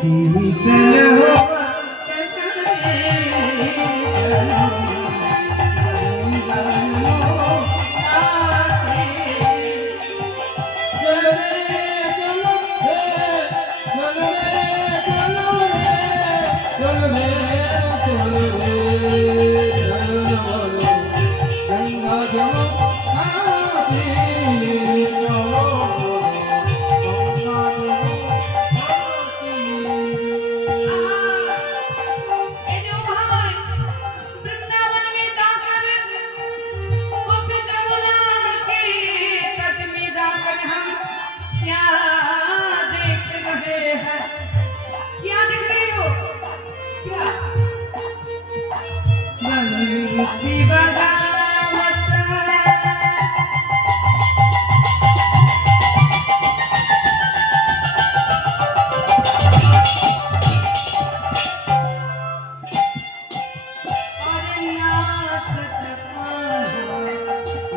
शीतल हो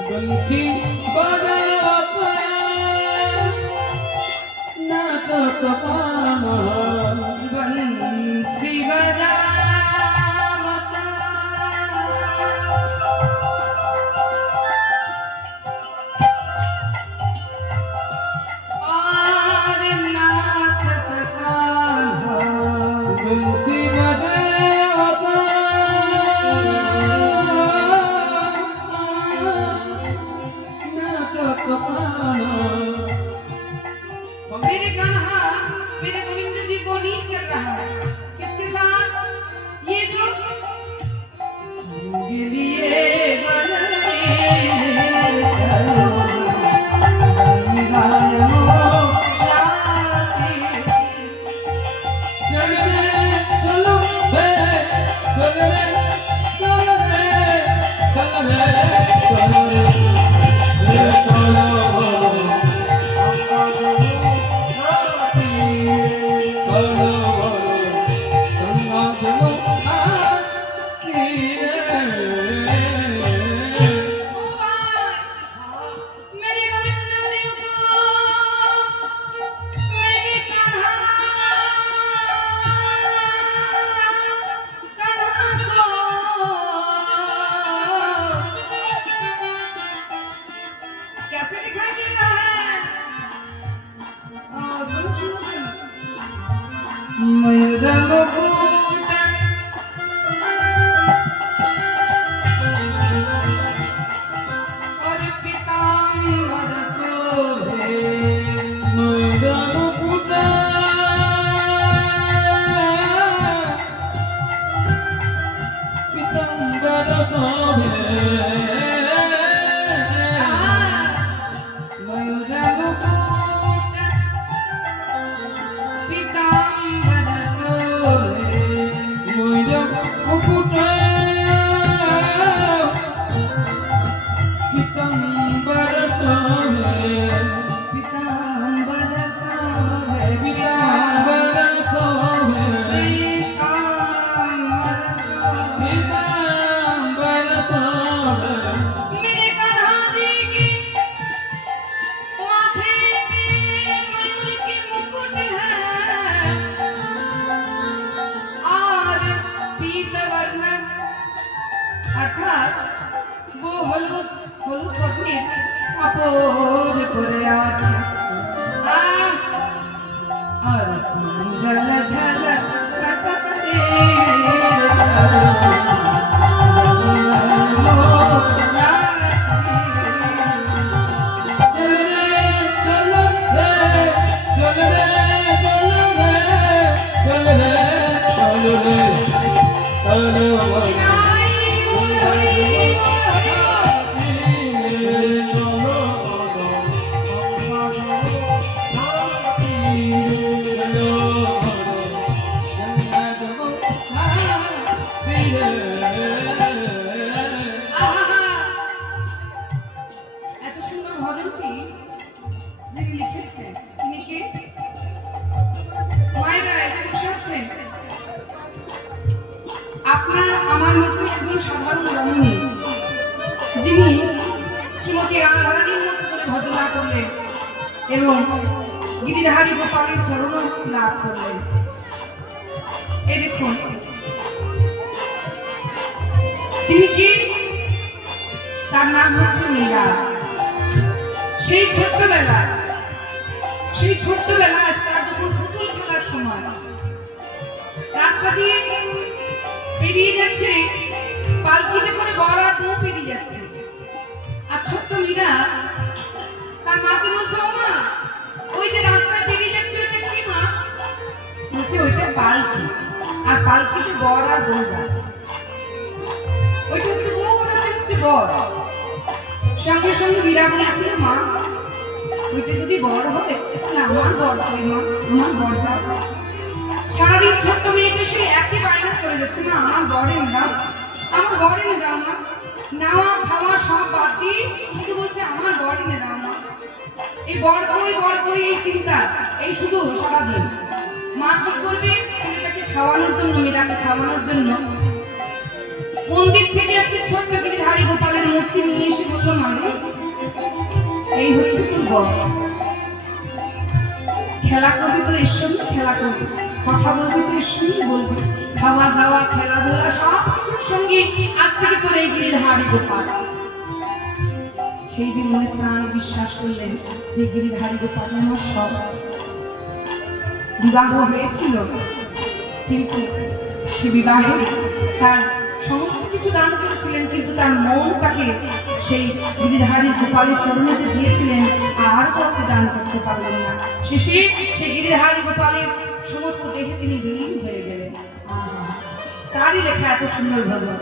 बंसी बजावता नाटक पाना बंसी बजावता और नाचत कान्हा बंसी बजावता मेरे कान्हा मेरे गोविंद जी को नींद कर रहा है किसके साथ ये जो संग लिए बलरे चलो गंगा राती चलो चलो चलो मयूरमुकुट और पीताम्बर शोभे मयूरमुकुट पीताम्बर शोभे अर्थात वो हलुद हलुद पत्नीर कापड़ परे आछे और कुंडल झलक कतते আপনার আমার মতো একজন সাধারণ রমণী যিনি শ্রীমতী রাধারানীর মতো করে ভজনা করলেন এবং গিরিধারী গোপালের চরণ লাভ করলেন এই দেখুন তিনি কি, তার নাম হচ্ছে মীরা। সেই ছোট্টবেলায় তার যখন পুতুল খেলার সময় রাস্তা দিয়ে পেরিয়ে যাচ্ছে, পালকিতে করে বড় আর বউ পেরিয়ে যাচ্ছে, আর ছোট্ট মীরা তার মাকে বলছে, ও মা, ওই যে রাস্তায় পেরিয়ে যাচ্ছে ওটা কি মা? বলছে ওইটা পালকি, আর পালকিতে বড় আর বউ যাচ্ছে, ওইটা হচ্ছে বউ, ওটা হচ্ছে বর। সঙ্গে সঙ্গে মীরা বলেছিল, মা ওইটা যদি বড় হয় তাহলে আমার বর হয় মা, আমার বরটা। সারাদিন ছোট্ট মেয়েকে সেই একই বায়না করে যাচ্ছে, না আমার বর এনে দাও, আমার বর এনে দাও মা, নেওয়া খাওয়া সব বাদ দিয়ে শুধু বলছে আমার বর এনে দাও মা। এই বর কই এই চিন্তা, এই শুধু সারাদিন। মা কি করবে, ছেলেটাকে খাওয়ানোর জন্য, মেয়েটাকে খাওয়ানোর জন্য মন্দির থেকে একটা ছোট্ট গিরিধারী গোপালের মূর্তি নিয়ে এসে বলল, মানে এই হচ্ছে তোর বর, খেলা করবি তো এর সঙ্গে খেলা করবি, কথা বলবি তো এর সঙ্গে বলবি, খাওয়া দাওয়া খেলাধুলা সব কিছুর সঙ্গে আজ থেকে তোর এই গিরিধারী গোপাল। সেই যে মনে প্রাণে বিশ্বাস করলেন যে গিরিধারী গোপাল আমার সব। বিবাহ হয়েছিল, কিন্তু সে বিবাহে তার সমস্ত কিছু দান করেছিলেন, কিন্তু তার মনটাকে সেই গিরিধারী গোপালের চরণে যে দিয়েছিলেন আর কাউকে দান করতে পারলেন না। শেষে সেই গিরিধারী গোপালের সমস্ত দেহে তিনি বিলীন হয়ে গেলেন। তারই লেখা এত সুন্দর ভজন।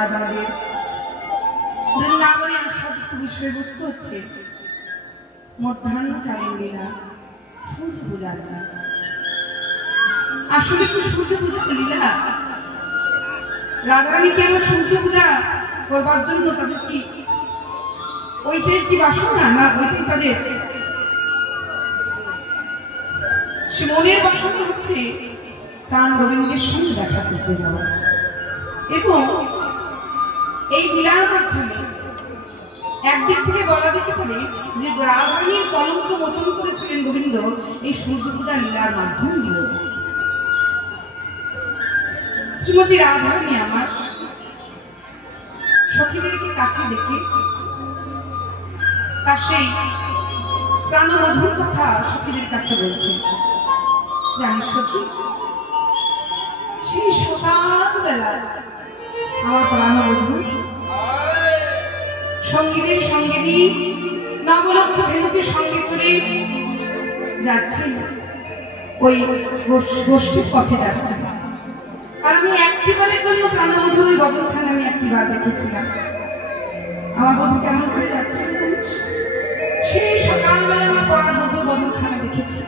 আজ আমাদের বৃন্দাবনে আসার বিষয়বস্তু হচ্ছে মধ্যাহ্নকালীন লীলা, সূর্য পূজার লীলা। আসলে কি সূর্য পূজা লীলা? রাধারানী কেন সূর্য পূজা করবার জন্য তাদের কি ওইটাই কি বাসনা, না ওইটাই তাদের সে মনের বাসনা হচ্ছে প্রাণ গোবিন্দের সঙ্গে দেখা করতে যাওয়া। এবং এই লীলার মাধ্যমে একদিক থেকে বলা যেতে পারে যে রাধারানীর কলঙ্ক মোচন করেছিলেন গোবিন্দ এই সূর্য পূজা লীলার মাধ্যম দিয়ে। শ্রীমতী রাধারানী আমার সখীদেরকে কাছে ডেকে তার সেই প্রাণবধূর কথা সখীদের কাছে বলছে। জানিস সখী, সেই সকালবেলা আমার প্রাণবধূ সঙ্গীদের সঙ্গে নিয়ে নবলক্ষ ধেনুকে সঙ্গে করে যাচ্ছে, ওই গোষ্ঠীর পথে যাচ্ছে। আর আমি একটিবারের জন্য প্রাণবধূর ওই বদনখানে আমি একটিবার দেখেছিলাম। আমার বধূ কেমন করে যাচ্ছে জানিস? সেই সকালবেলা আমার প্রাণবধূর বদনখানে দেখেছি।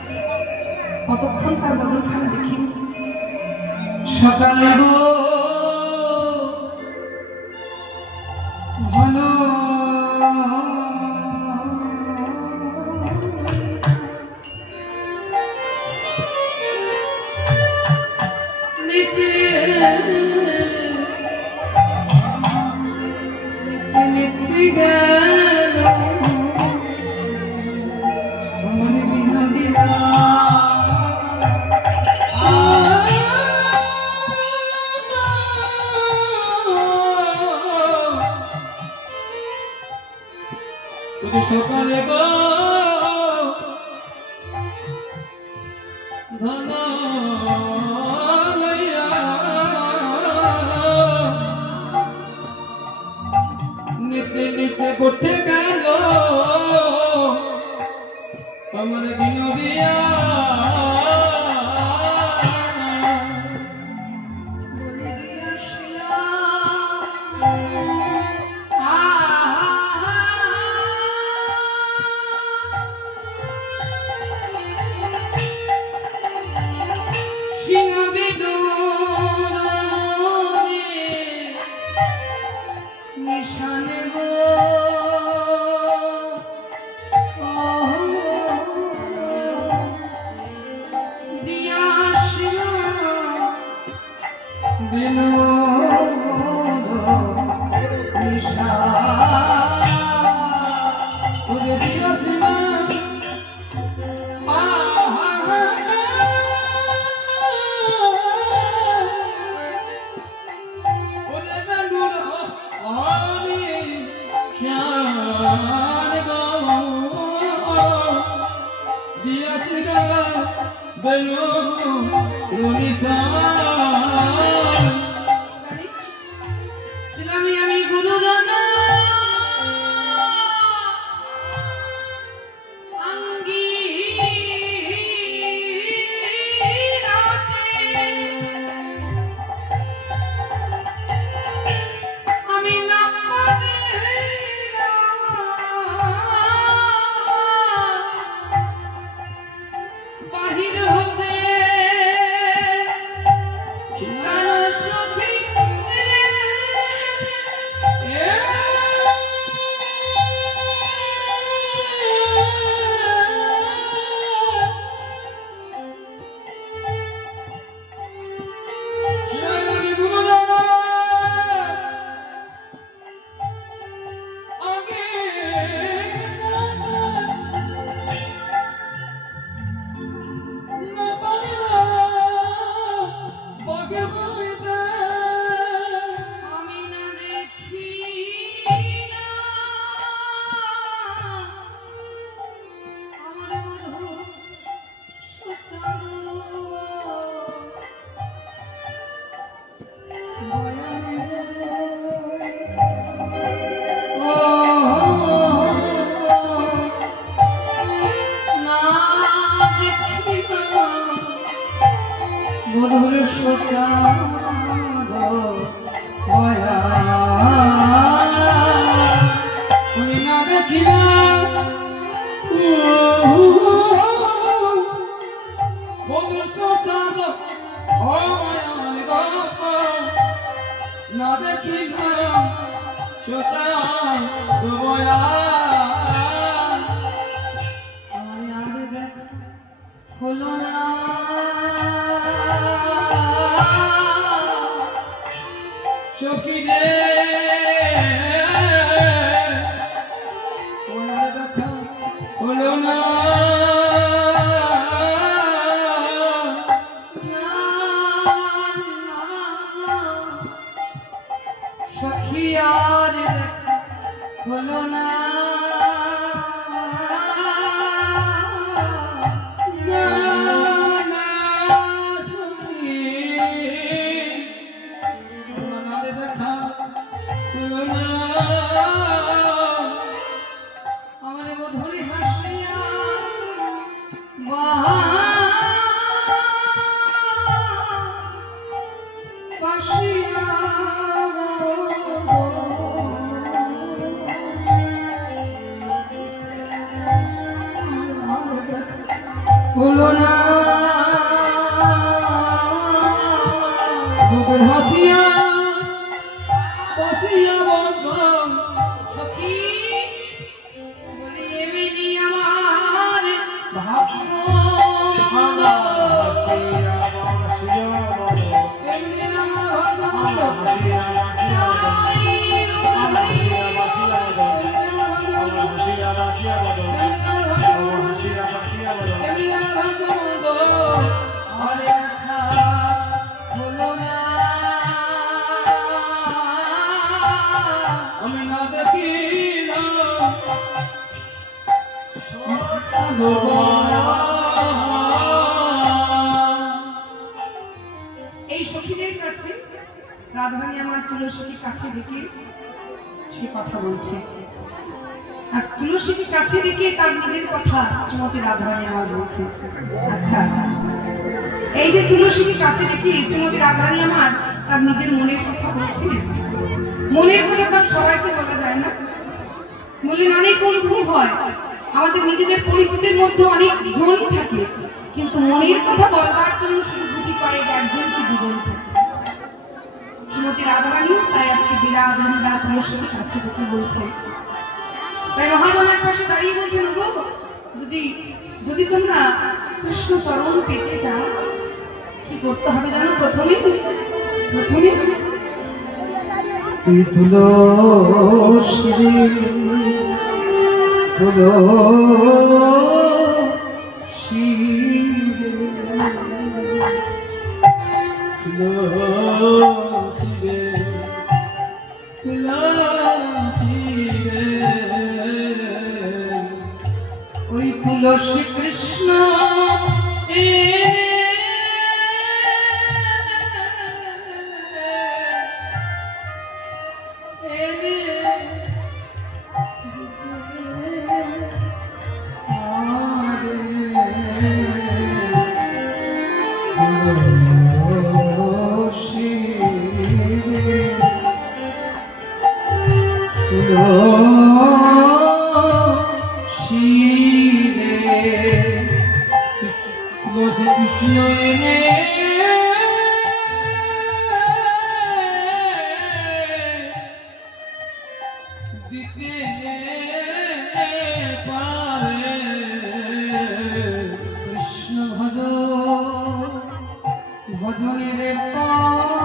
কতক্ষণ তার বদনখানে দেখি, সকালে গো ঘন নিচে নিচে গেল আমার বিনোদিয়া। সকালে গো ঘন লইয়া নিতে নিতে করতে গেল আমার বিনোদিয়া। আমি গুরুজন মধুর সোচা না দেখিবা মধুর সোচা না দেখিবা সোচা দয়া হলো না সখী আর দেখা হলো না না না তুমি তোমার দেখা হলো না আমার মধুরী হাসিয়া বাসিয়া হলো না বুকের হাতিয়া বসিয়া বন্ধ সখী বলি এমনি আমার ভাগ্য মন্দ। এমনি আমার ভাগ্য মন্দ। এমনি আমার ভাগ্য মন্দ। আরে দেখা হলো না আমি না দেখিলাম এই সখীদের কাছে রাধারানী আমার তুলসীকে কাছে ডেকে সে কথা বলছে, আর তুলসীকে কাছে ডেকে তার নিজের কথা শ্রীমতী রাধারানী আমার বলছে। আচ্ছা, এই যে তুলসীকে কাছে ডেকে শ্রীমতী রাধারানী আমার তার নিজের মনের কথা বলছে, মনের কথা তার সবাইকে বলা যায় না, বললেন অনেক অনুভব হয়, আমাদের নিজেদের পরিচিতের মধ্যে অনেক জনই থাকে, কিন্তু মনের কথা বলবার জন্য শুধু দুটি কয়েক একজন কি দুজন থাকে। শ্রীমতী রাধারানী তাই আজকে বিরা বৃন্দা তুলসীকে কাছে ডেকে বলছে, তাই মহাজনের পাশে দাঁড়িয়ে বলছেন, গো যদি যদি তোমরা কৃষ্ণ চরণ পেতে চাও কি করতে হবে জানো? প্রথমে তুলসী ওই তুলসী কৃষ্ণ কৃষ্ণ এনে দিতে পারে কৃষ্ণ ভজনের পর